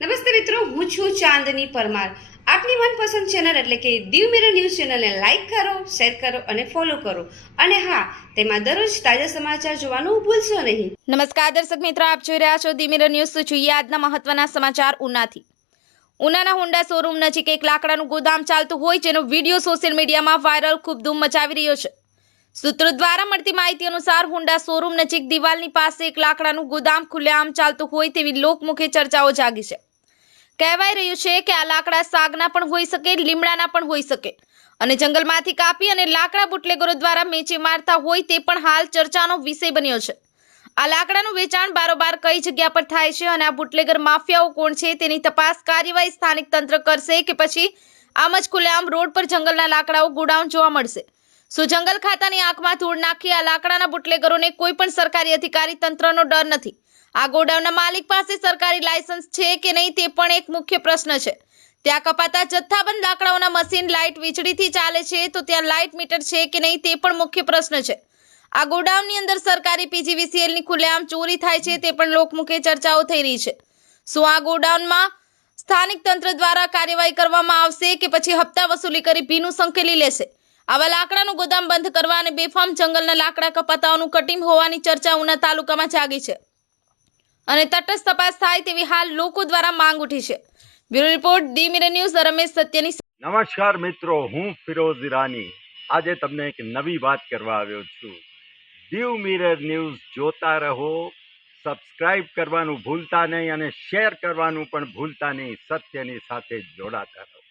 નમસ્તે મિત્રો, હું છું ચાંદની પરમાર. આપની મનપસંદ ચેનલ એટલે કે દીવ મિરર ન્યૂઝ ચેનલને લાઇક કરો શેર કરો અને ફોલો કરો. અને હા, તેમાં દરરોજ તાજા સમાચાર જોવાનું ભૂલશો નહીં. નમસ્કાર, દર્શક મિત્રો, આપ જોઈ રહ્યા છો ધી મિરર ન્યૂઝ જોઈએ આજના મહત્વના સમાચાર ઉનાથી. ઉનાના હોન્ડા શોરૂમ નજીક એક લાકડાનું ગોદામ ચાલતું હોય જેનો વીડિયો સોશિયલ મીડિયામાં વાયરલ ખૂબ ધૂમ મચાવી રહ્યો છે. સૂત્રો દ્વારા મળતી માહિતી અનુસાર હોન્ડા શોરૂમ નજીક દિવાલની પાસે એક લાકડાનું ગોદામ ખુલ્લેઆમ ચાલતું હોય તેવી લોકમુખે ચર્ચાઓ જાગી છે. કહેવાય રહ્યું છે કે આ લાકડા સાગના પણ હોઈ શકે, લીમડાના પણ હોઈ શકે. અને જંગલમાંથી કાપી અને લાકડા બુટલેગરો દ્વારા મેચી મારતા હોય તે પણ હાલ ચર્ચાનો વિષય બન્યો છે. આ લાકડાનું વેચાણ બારોબાર કઈ જગ્યા પર થાય છે અને આ બુટલેગર માફિયાઓ કોણ છે તેની તપાસ કાર્યવાહી સ્થાનિક તંત્ર કરશે કે પછી આમ જ ખુલ્લેઆમ રોડ પર જંગલના લાકડાઓ ગોડાઉન જોવા મળશે. શું જંગલ ખાતાની આંખમાં ધૂળ નાખી આ લાકડાના બુટલેગરોને કોઈ પણ સરકારી અધિકારી તંત્રનો ડર નથી. આ ગોડાઉનના માલિક પાસે સરકારી લાયસન્સ છે કે નહીં તે પણ એક મુખ્ય પ્રશ્ન છે. ત્યાં કપાતા જથ્થાબંધ લાકડાઓના મશીન લાઇટ વીજળીથી ચાલે છે તો ત્યાં લાઇટ મીટર છે કે નહીં તે પણ મુખ્ય પ્રશ્ન છે. આ ગોડાઉનની અંદર સરકારી પીજીવીસીએલની ખુલ્લેઆમ ચોરી થાય છે તે પણ લોકમુખે ચર્ચાઓ થઈ રહી છે. શું આ ગોડાઉનમાં સ્થાનિક તંત્ર દ્વારા કાર્યવાહી કરવામાં આવશે કે પછી હપ્તા વસૂલી કરી ભીનું સંકેલી લેશે? આવા લાકડાનું ગોદામ બંધ કરવા અને બેફામ જંગલના લાકડા કપાતાઓનું કટિંગ હોવાની ચર્ચા ઉના તાલુકામાં જાગી છે. અને તટસ્થ તપાસ થાય તેવી હાલ લોકો દ્વારા માંગ ઉઠી છે. Bureau report D mirror news Ramesh સત્યની નમસ્કાર મિત્રો, હું ફિરોઝ ઈરાની. આજે તમને એક નવી વાત કરવા આવ્યો છું. દીવ મિરર ન્યૂઝ જોતા રહો, સબસ્ક્રાઇબ કરવાનું ભૂલતા નહીં અને શેર કરવાનું પણ ભૂલતા નહીં. સત્યની સાથે જોડાતા રહો.